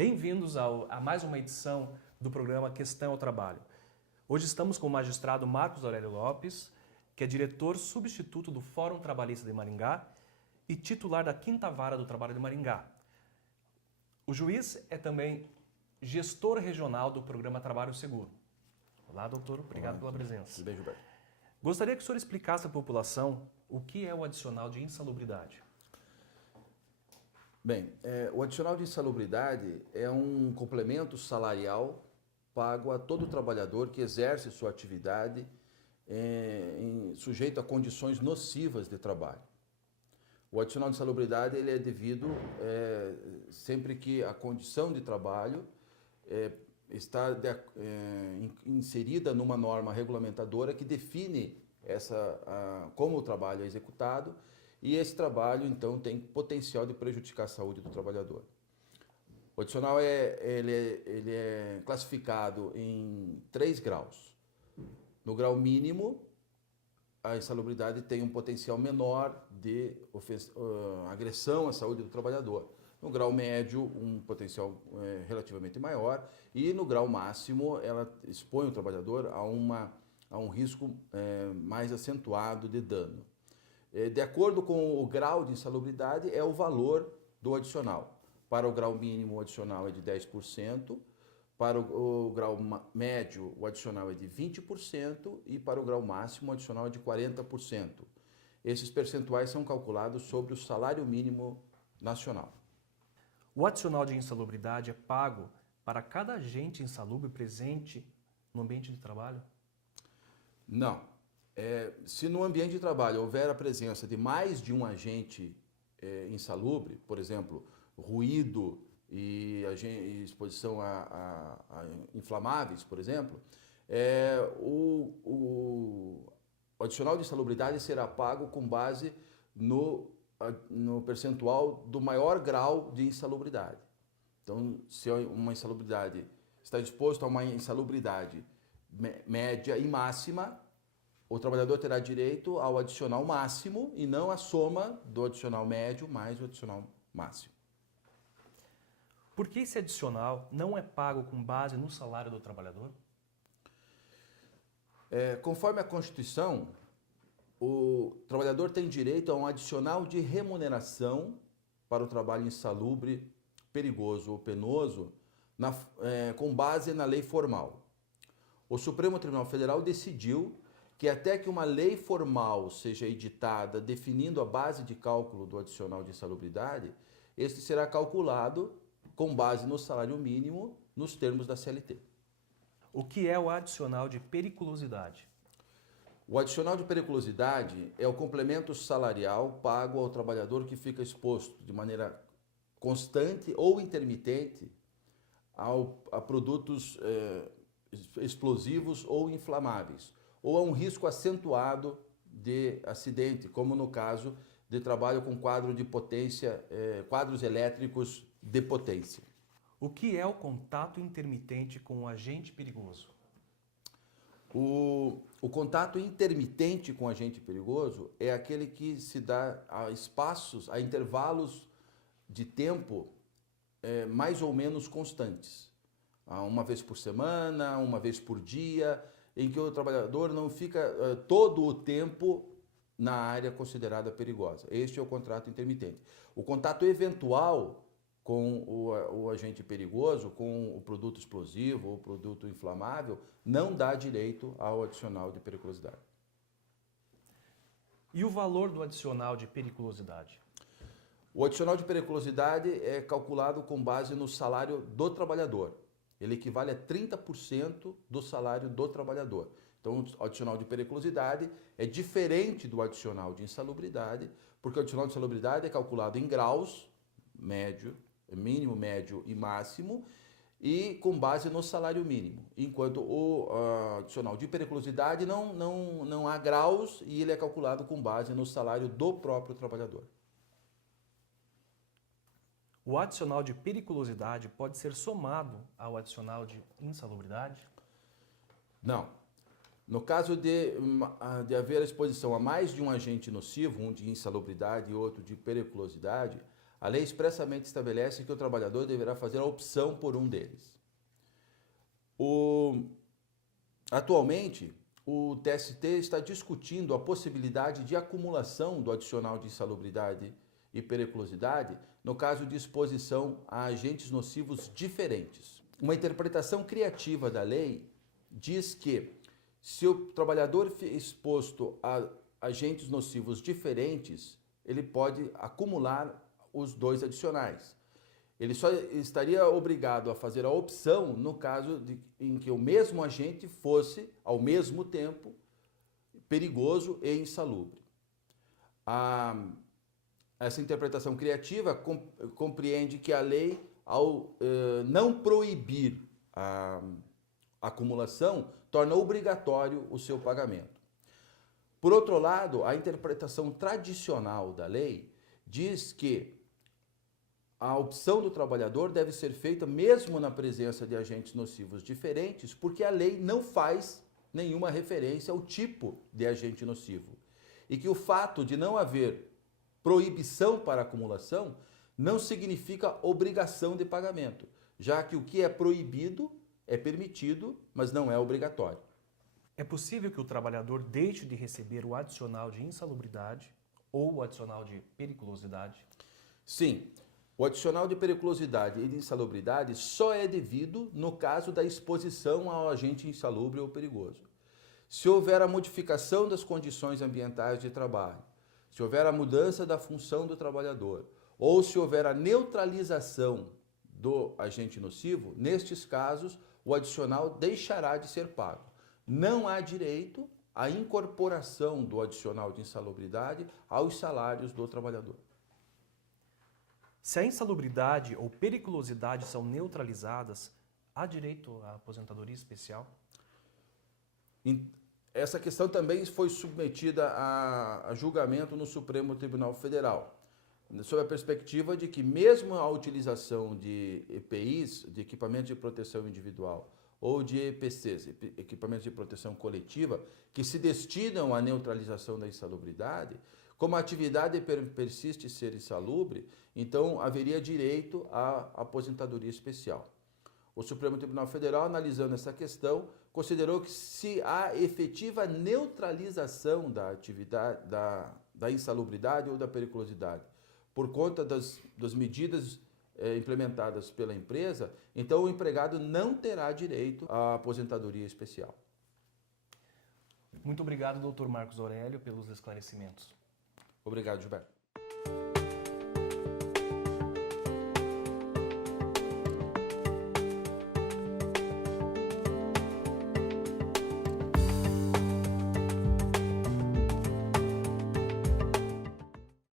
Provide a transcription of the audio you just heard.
Bem-vindos a mais uma edição do programa Questão ao Trabalho. Hoje estamos com o magistrado Marcos Aurélio Lopes, que é diretor substituto do Fórum Trabalhista de Maringá e titular da 5ª Vara do Trabalho de Maringá. O juiz é também gestor regional do programa Trabalho Seguro. Olá, doutor. Obrigado pela presença. Tudo bem, Gilberto? Gostaria que o senhor explicasse à população o que é o adicional de insalubridade. Bem, o adicional de insalubridade é um complemento salarial pago a todo trabalhador que exerce sua atividade sujeito a condições nocivas de trabalho. O adicional de insalubridade ele é devido sempre que a condição de trabalho está inserida numa norma regulamentadora que define como o trabalho é executado, e esse trabalho, então, tem potencial de prejudicar a saúde do trabalhador. O adicional ele é classificado em 3 graus. No grau mínimo, a insalubridade tem um potencial menor de agressão à saúde do trabalhador. No grau médio, um potencial relativamente maior. E no grau máximo, ela expõe o trabalhador a um risco mais acentuado de dano. De acordo com o grau de insalubridade, é o valor do adicional. Para o grau mínimo, o adicional é de 10%, para o grau médio, o adicional é de 20% e para o grau máximo, o adicional é de 40%. Esses percentuais são calculados sobre o salário mínimo nacional. O adicional de insalubridade é pago para cada agente insalubre presente no ambiente de trabalho? Não. Se no ambiente de trabalho houver a presença de mais de um agente insalubre, por exemplo, ruído e exposição a inflamáveis, por exemplo, o adicional de insalubridade será pago com base no percentual do maior grau de insalubridade. Então, se uma insalubridade está disposto a uma insalubridade média e máxima, o trabalhador terá direito ao adicional máximo e não à soma do adicional médio mais o adicional máximo. Por que esse adicional não é pago com base no salário do trabalhador? Conforme a Constituição, o trabalhador tem direito a um adicional de remuneração para o trabalho insalubre, perigoso ou penoso, com base na lei formal. O Supremo Tribunal Federal decidiu que até que uma lei formal seja editada definindo a base de cálculo do adicional de insalubridade, este será calculado com base no salário mínimo nos termos da CLT. O que é o adicional de periculosidade? O adicional de periculosidade é o complemento salarial pago ao trabalhador que fica exposto de maneira constante ou intermitente a produtos explosivos ou inflamáveis, ou a um risco acentuado de acidente, como no caso de trabalho com quadro de potência, quadros elétricos de potência. O que é o contato intermitente com o agente perigoso? O contato intermitente com o agente perigoso é aquele que se dá a espaços, a intervalos de tempo mais ou menos constantes. Uma vez por semana, uma vez por dia, em que o trabalhador não fica todo o tempo na área considerada perigosa. Este é o contrato intermitente. O contato eventual com o agente perigoso, com o produto explosivo ou produto inflamável, não dá direito ao adicional de periculosidade. E o valor do adicional de periculosidade? O adicional de periculosidade é calculado com base no salário do trabalhador. Ele equivale a 30% do salário do trabalhador. Então, o adicional de periculosidade é diferente do adicional de insalubridade, porque o adicional de insalubridade é calculado em graus, mínimo, médio e máximo, e com base no salário mínimo. Enquanto o adicional de periculosidade não há graus e ele é calculado com base no salário do próprio trabalhador. O adicional de periculosidade pode ser somado ao adicional de insalubridade? Não. No caso de haver a exposição a mais de um agente nocivo, um de insalubridade e outro de periculosidade, A lei expressamente estabelece que o trabalhador deverá fazer a opção por um deles. Atualmente, o TST está discutindo a possibilidade de acumulação do adicional de insalubridade e periculosidade no caso de exposição a agentes nocivos diferentes. Uma interpretação criativa da lei diz que, se o trabalhador for exposto a agentes nocivos diferentes, ele pode acumular os dois adicionais. Ele só estaria obrigado a fazer a opção no caso em que o mesmo agente fosse, ao mesmo tempo, perigoso e insalubre. Essa interpretação criativa compreende que a lei, ao não proibir a acumulação, torna obrigatório o seu pagamento. Por outro lado, a interpretação tradicional da lei diz que a opção do trabalhador deve ser feita mesmo na presença de agentes nocivos diferentes, porque a lei não faz nenhuma referência ao tipo de agente nocivo. E que o fato de não haver proibição para acumulação não significa obrigação de pagamento, já que o que é proibido é permitido, mas não é obrigatório. É possível que o trabalhador deixe de receber o adicional de insalubridade ou o adicional de periculosidade? Sim. O adicional de periculosidade e de insalubridade só é devido no caso da exposição ao agente insalubre ou perigoso. Se houver a modificação das condições ambientais de trabalho, se houver a mudança da função do trabalhador, ou se houver a neutralização do agente nocivo, nestes casos, o adicional deixará de ser pago. Não há direito à incorporação do adicional de insalubridade aos salários do trabalhador. Se a insalubridade ou periculosidade são neutralizadas, há direito à aposentadoria especial? Essa questão também foi submetida a julgamento no Supremo Tribunal Federal, sob a perspectiva de que mesmo a utilização de EPIs, de equipamentos de proteção individual, ou de EPCs, equipamentos de proteção coletiva, que se destinam à neutralização da insalubridade, como a atividade persiste ser insalubre, então haveria direito à aposentadoria especial. O Supremo Tribunal Federal, analisando essa questão, considerou que se há efetiva neutralização da atividade, da insalubridade ou da periculosidade, por conta das medidas implementadas pela empresa, então o empregado não terá direito à aposentadoria especial. Muito obrigado, Dr. Marcos Aurélio, pelos esclarecimentos. Obrigado, Gilberto.